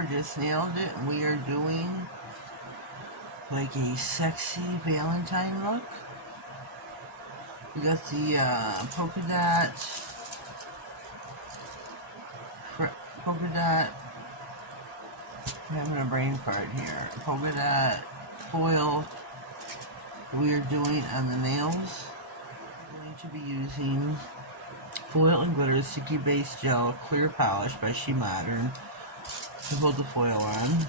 for Justnailedit, and we are doing like a sexy Valentine look. We got the polka dot, I'm having a brain fart here, polka dot foil we are doing on the nails. We're going to be using foil and glitter sticky base gel clear polish by Kinemaster to hold the foil on.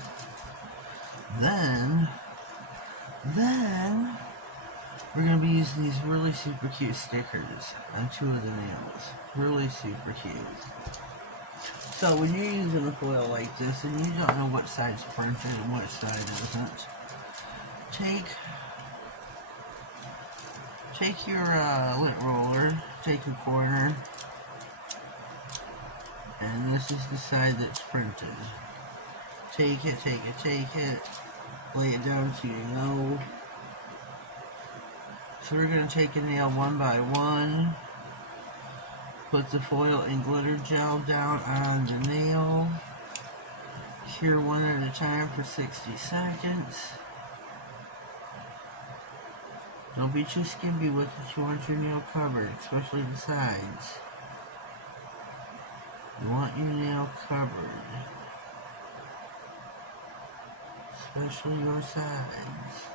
Then we're going to be using these really super cute stickers on two of the nails. Really super cute. So when you're using a foil like this and you don't know what side's printed and what side isn't, take your lint roller, take a corner, and this is the side that's printed. Take it, lay it down so you know. So we're going to take a nail one by one, put the foil and glitter gel down on the nail, cure one at a time for 60 seconds. Don't be too skimpy with it, you want your nail covered, especially the sides. You want your nail covered, especially your sides.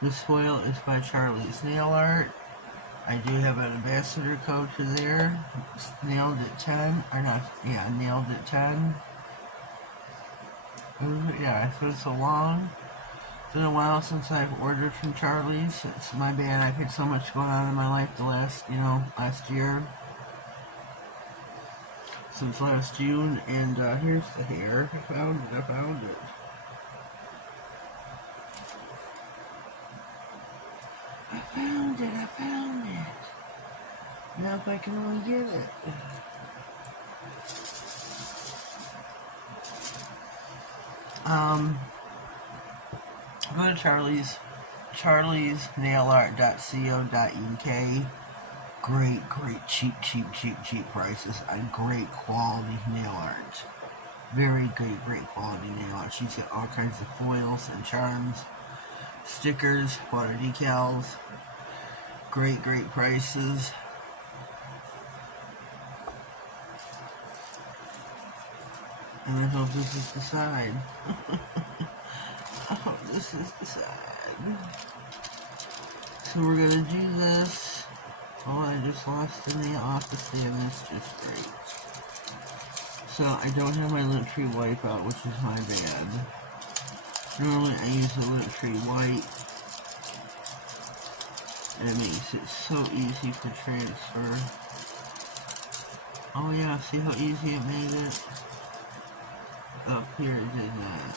This foil is by Charlie's Nail Art. I do have an ambassador code for there. It's Nailedit 10, or not, yeah, Nailedit 10. Yeah, it's been so long. It's been a while since I've ordered from Charlie's. It's my bad. I've had so much going on in my life the last year. Since last June. And here's the hair. I found it. I found it. Now if I can only get it. Go to charliesnailart.co.uk. Great, cheap prices on great quality nail art. Very great quality nail art. She's got all kinds of foils and charms, stickers, water decals. Great prices. And I hope this is the side. I hope this is the side. So we're gonna do this. Oh, I just lost the nail off the stand. That's just great. So I don't have my lint tree wipe out, which is my bad. Normally I use the lint tree wipe. And it makes it so easy for transfer. Oh yeah, see how easy it made it? Up here it did not.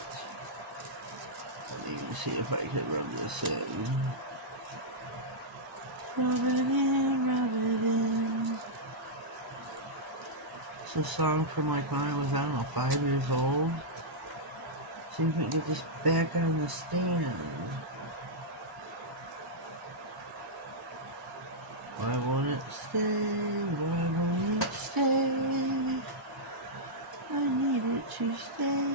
Let me see if I can rub this in. Rub it in. It's a song from like when I was, I don't know, 5 years old. See if we can get this back on the stand. Why won't it stay? Why won't it stay? I need it to stay.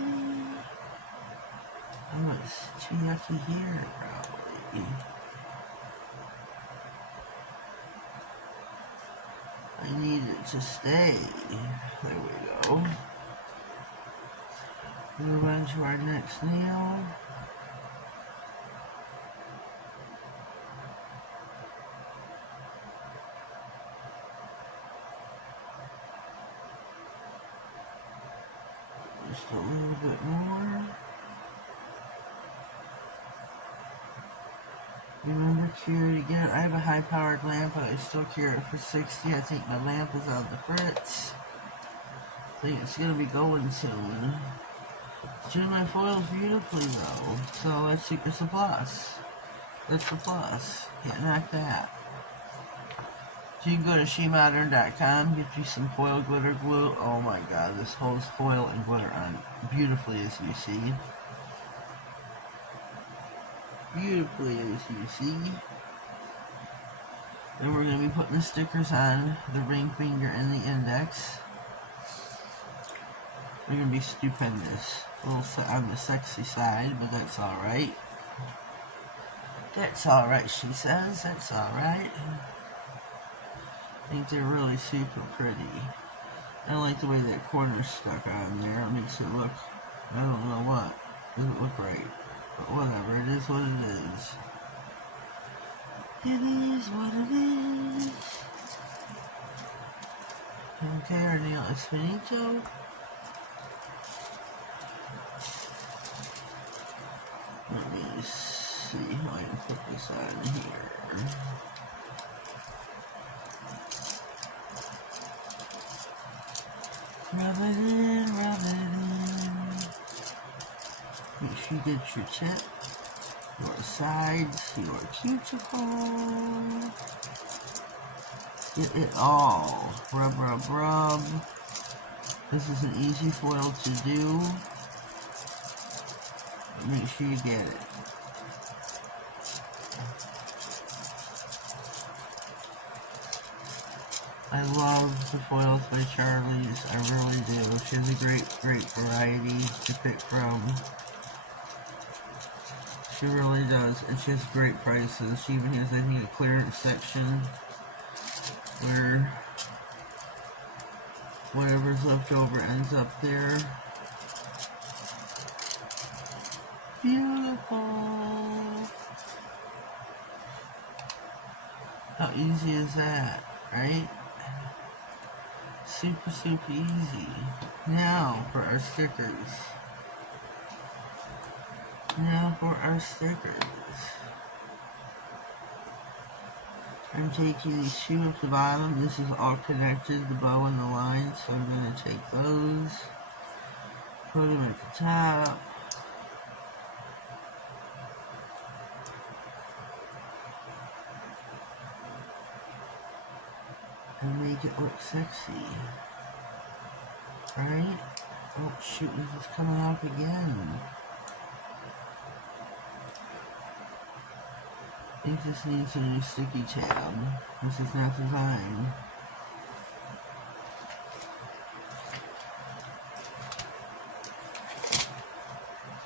Oh, it's too yucky here, probably. I need it to stay. There we go. Move on to our next nail. Just a little bit more. Remember, cure it again. I have a high-powered lamp, but I still cure it for 60. I think my lamp is on the fritz. I think it's going to be going soon. It's doing my foils beautifully, though. So it's a plus. That's a plus. Can't knock that. So you can go to shemodern.com, get you some foil glitter glue. Oh my god, this holds foil and glitter on beautifully, as you see. Then we're going to be putting the stickers on the ring finger and the index. They're going to be stupendous. A little on the sexy side, but that's alright. That's alright, she says. That's alright. I think they're really super pretty. I don't like the way that corner's stuck on there. It makes it look, I don't know what. Doesn't look right. But whatever, it is what it is. It is what it is. Okay, our nail is finito. Let me see how I can put this on here. Rub it in, rub it in. Make sure you get your tip, your sides, your cuticle. Get it all. Rub, rub, rub. This is an easy foil to do. But make sure you get it. I love the foils by Charlie's. I really do. She has a great variety to pick from. She really does. And she has great prices. She even has, I think, a clearance section where whatever's left over ends up there. Beautiful. How easy is that, right? Super, super easy. Now for our stickers. Now for our stickers. I'm taking these two at the bottom. This is all connected, the bow and the line, so I'm going to take those, put them at the top. And make it look sexy. Right? Oh shoot, this is coming off again. I think this needs a new sticky tab. This is not the time.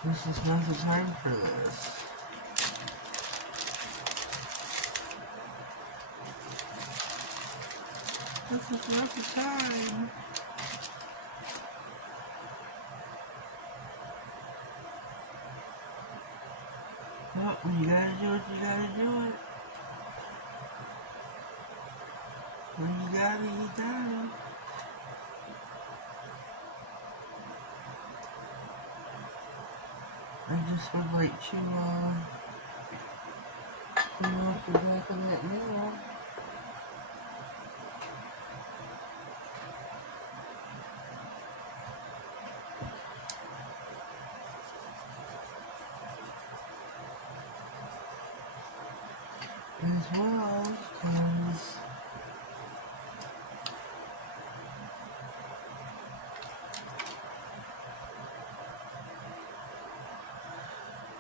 This is not the time for this. This is not the time. Well, when you gotta do it, you gotta do it. When you gotta, you gotta. I just would like to, clean off the back of that nail. As well, because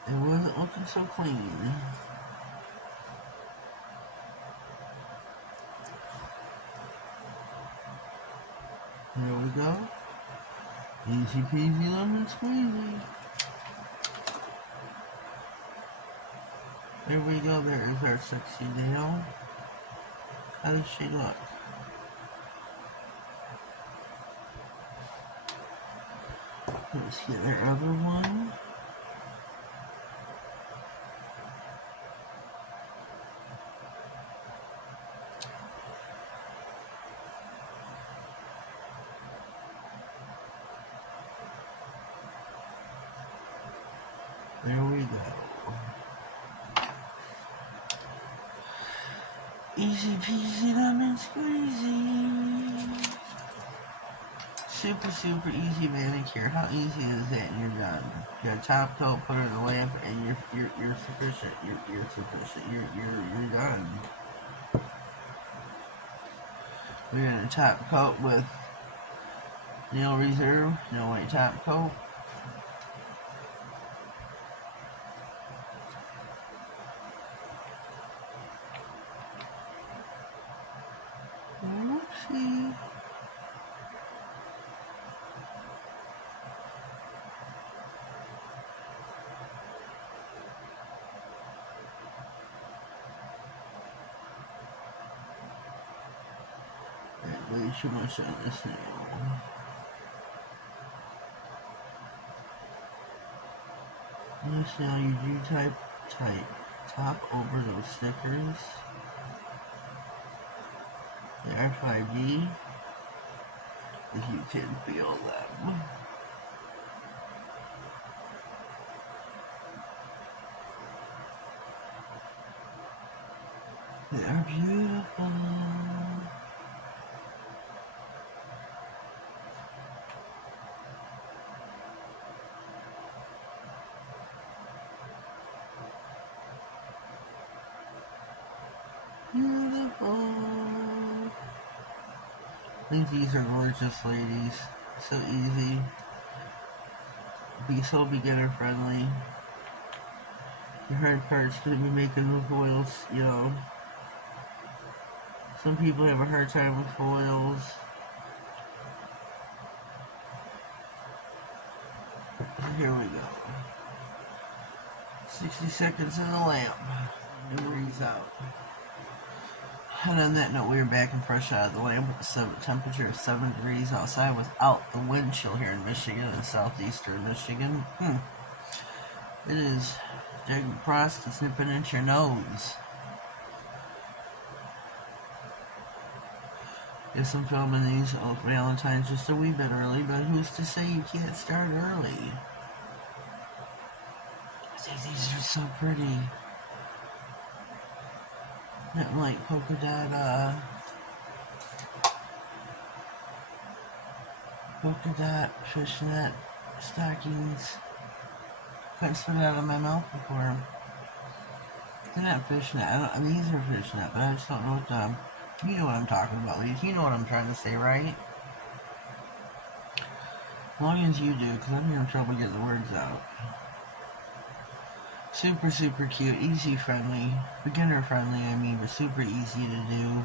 it wasn't looking so clean. There we go. Easy peasy lemon squeezy. There we go, there is our sexy nail. How does she look? Let's get our other one. There we go. Easy peasy lemon squeezy. Super, super easy manicure. How easy is that and you're done? You got a top coat, put it in the lamp, and you're sufficient. You're sufficient. You're done. We're gonna top coat with Nail Reserve, no white top coat. see. Way too much on this nail. Notice now you do type top over those stickers. The R5D, if you can feel them. They are beautiful. Beautiful. I think these are gorgeous, ladies. So easy. Be so beginner friendly. The hard part's gonna be making the foils, you know. Some people have a hard time with foils. So here we go. 60 seconds in the lamp. It rings out. And on that note, we are back and fresh out of the lamp with a temperature of 7 degrees outside without the wind chill here in Michigan and southeastern Michigan. It is Jagged Frost is nipping at your nose. Guess I'm filming these Valentine's just a wee bit early, but who's to say you can't start early? I think these are so pretty. Nothing like polka dot fishnet stockings. Couldn't spit it out of my mouth before. They're not fishnet. These are fishnet, but I just don't know what you know what I'm talking about, ladies. You know what I'm trying to say, right? As long as you do, because I'm having trouble getting the words out. Super, super cute, easy friendly, beginner friendly, but super easy to do.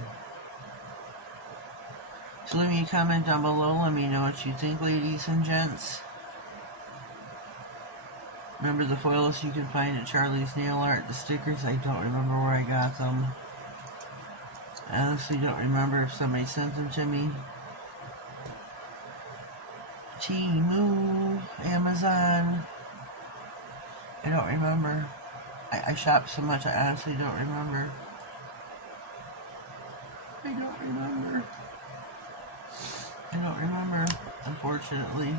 So leave me a comment down below, let me know what you think, ladies and gents. Remember the foils you can find at Charlie's Nail Art. The stickers, I don't remember where I got them. I honestly don't remember if somebody sent them to me. Temu, Amazon. I don't remember. I shop so much, I honestly don't remember. I don't remember, unfortunately.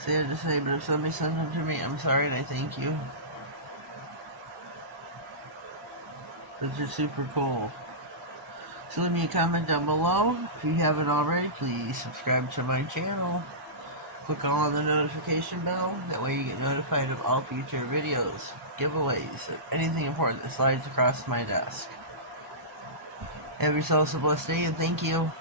Sad to say, but if somebody sent them to me, I'm sorry and I thank you. Those are super cool. So leave me a comment down below. If you haven't already, please subscribe to my channel. Click on the notification bell. That way you get notified of all future videos, giveaways, anything important that slides across my desk. Have yourselves a blessed day and thank you.